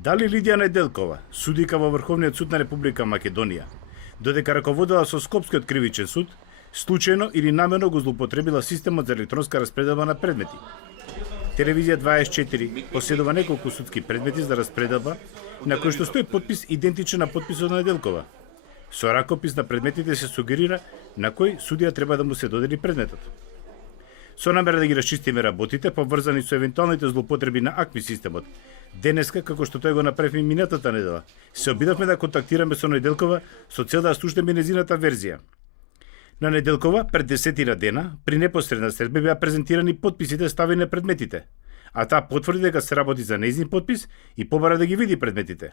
Дали Лидија Неделкова, судика во Врховниот суд на Република Македонија, додека раководела со Скопскиот кривичен суд, случајно или намерно го злоупотребила системот за електронска распределба на предмети? Телевизија 24 поседува неколку судски предмети за распределба на кои што стои потпис идентичен на потписот на Неделкова. Со ракопис на предметите се сугерира на кој судија треба да му се додели предметот. Со намера да ги расчистиме работите поврзани со евентуалните злоупотреби на АКМИ системот, денеска, како што тој го направи минатата недела, се обидовме да контактираме со Неделкова со цел да слушнеме незината верзија. На Неделкова, пред 10 дена, при непосредна средба беа презентирани потписите ставени на предметите, а таа потврди дека се работи за нејзин потпис и побара да ги види предметите.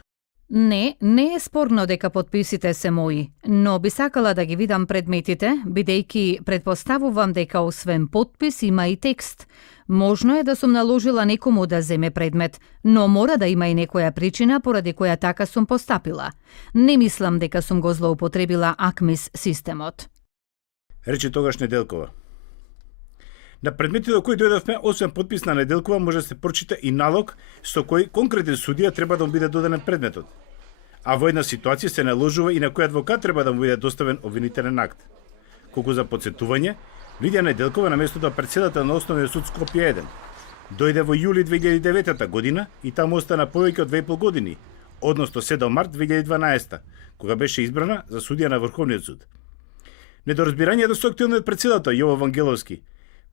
Не е спорно дека потписите се мои, но би сакала да ги видам предметите, бидејќи предпоставувам дека освен потпис има и текст. Можно е да сум наложила некому да земе предмет, но мора да има и некоја причина поради која така сум постапила. Не мислам дека сум го злоупотребила АКМИС системот. Рече тогаш Неделкова. На предметите до кои дојдовме, освен подпис на Неделкова, може да се прочита и налог со кој конкретен судија треба да му биде додаден предметот. А во една ситуација се наложува и на кој адвокат треба да му биде доставен обвинителен акт. Колку за подсетување, Лидија Неделкова на местото председател на Основниот суд Скопје 1 дојде во јули 2009 година и таму остана повеќе од 2,5 години, односно 7 март 2012, кога беше избрана за судија на Врховниот суд. Недоразбирањето со актуелниот председател Јово Вангеловски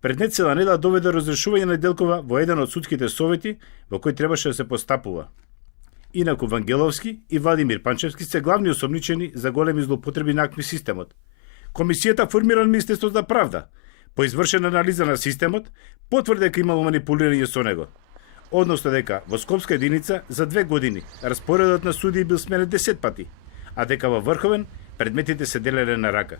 пред цела недела доведе до разрешување на Неделкова во еден од судските совети во кој требаше да се постапува. Инаку Вангеловски и Владимир Панчевски се главни осомничени за големи злоупотреби на АКМИ системот. Комисијата формирана Министерство за правда, по извршена анализа на системот, потврди дека имало манипулирање со него. Односно дека во Скопска единица за 2 години распоредот на судии бил сменет 10 пати, а дека во Врховен предметите се делеле на рака.